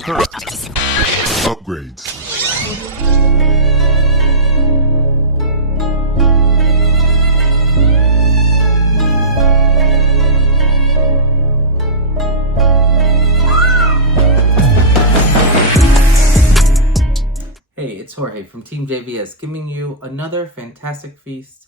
Upgrades. Hey, it's Jorge from TeamJVS giving you another Fantastic Feast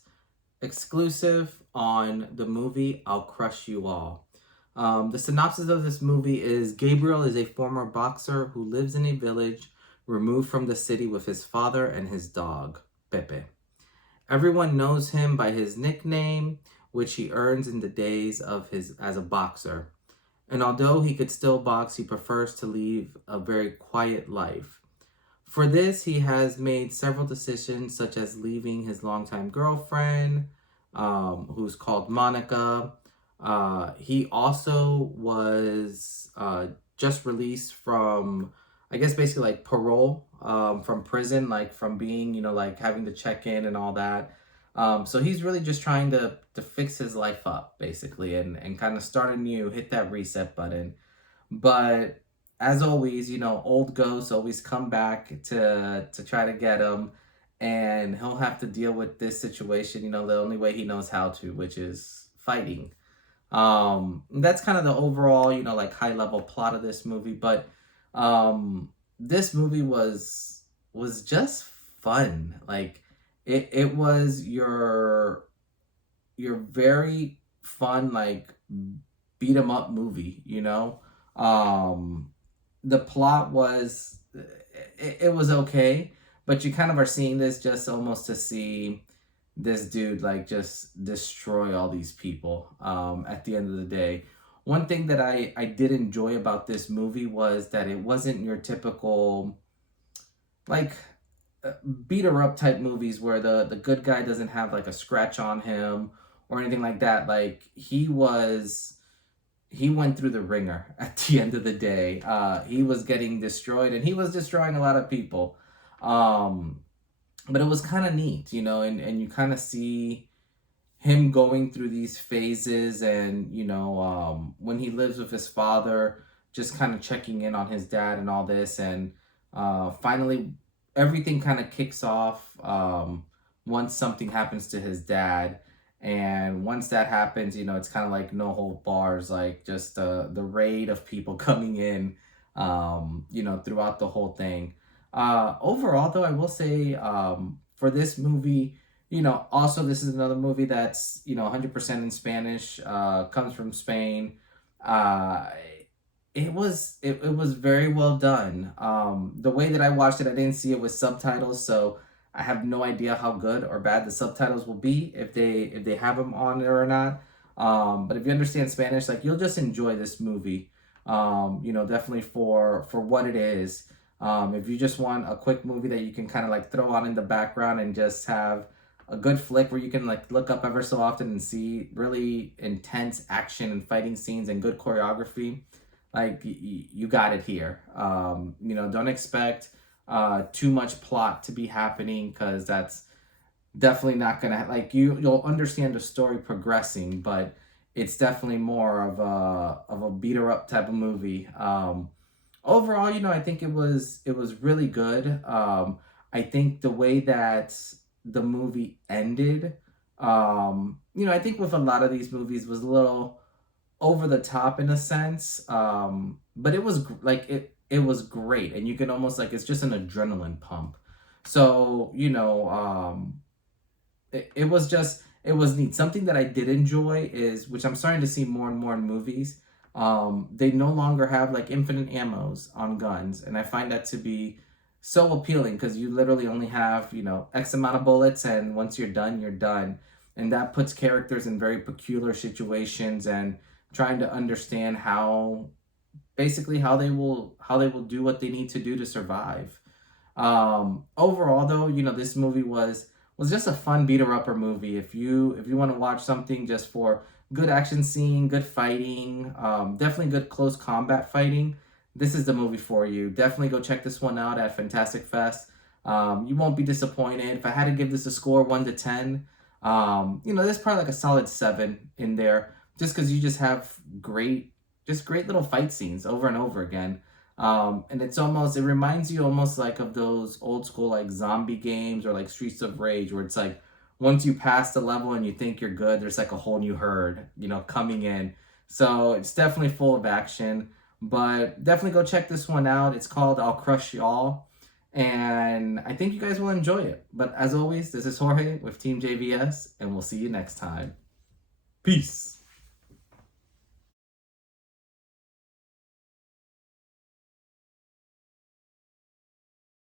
exclusive on the movie I'll Crush You All. The synopsis of this movie is Gabriel is a former boxer who lives in a village removed from the city with his father and his dog, Pepe. Everyone knows him by his nickname, which he earns in the days of his as a boxer. And although he could still box, he prefers to lead a very quiet life. For this, he has made several decisions, such as leaving his longtime girlfriend, who's called Mónica. He also was just released from, I guess, basically like parole from prison, like from being, like having to check in and all that. So he's really just trying to fix his life up, basically, and kind of start anew, hit that reset button. But as always, old ghosts always come back to try to get him, and he'll have to deal with this situation, the only way he knows how to, which is fighting. That's kind of the overall, like high level plot of this movie, but this movie was just fun. Like it was your very fun, like beat 'em up movie, the plot was, it was okay, but you kind of are seeing this just almost to see this dude like just destroy all these people at the end of the day. One thing that I did enjoy about this movie was that it wasn't your typical like beat her up type movies where the good guy doesn't have like a scratch on him or anything like that. Like he went through the ringer at the end of the day. He was getting destroyed, and he was destroying a lot of people. But it was kind of neat, and you kind of see him going through these phases, and, when he lives with his father, just kind of checking in on his dad and all this. And finally, everything kind of kicks off once something happens to his dad. And once that happens, it's kind of like no hold bars, like just the raid of people coming in, throughout the whole thing. Overall, though, I will say for this movie, also this is another movie that's, 100% in Spanish, comes from Spain. It was very well done. The way that I watched it, I didn't see it with subtitles, so I have no idea how good or bad the subtitles will be if they have them on there or not. But if you understand Spanish, like you'll just enjoy this movie. Definitely for what it is. If you just want a quick movie that you can kind of like throw on in the background and just have a good flick where you can like look up ever so often and see really intense action and fighting scenes and good choreography, like you got it here. Don't expect too much plot to be happening, because that's definitely not gonna like you'll understand the story progressing, but it's definitely more of a beat her up type of movie. Overall, I think it was really good. I think the way that the movie ended, I think with a lot of these movies was a little over the top in a sense, but it was like it was great, and you can almost like it's just an adrenaline pump. So it was neat. Something that I did enjoy is, which I'm starting to see more and more in movies, they no longer have like infinite ammos on guns, and I find that to be so appealing, because you literally only have X amount of bullets, and once you're done, you're done. And that puts characters in very peculiar situations, and trying to understand how they will do what they need to do to survive. Overall, though, this movie was just a fun beater-upper movie. If you want to watch something just for good action scene, good fighting, definitely good close combat fighting, this is the movie for you. Definitely go check this one out at Fantastic Fest. You won't be disappointed. If I had to give this a score 1 to 10, there's probably like a solid 7 in there, just because you just have great little fight scenes over and over again. And it reminds you almost like of those old school like zombie games or like Streets of Rage, where it's like once you pass the level and you think you're good, there's like a whole new herd, coming in. So it's definitely full of action, but definitely go check this one out. It's called I'll Crush Y'all, and I think you guys will enjoy it. But as always, this is Jorge with Team JVS, and we'll see you next time. Peace.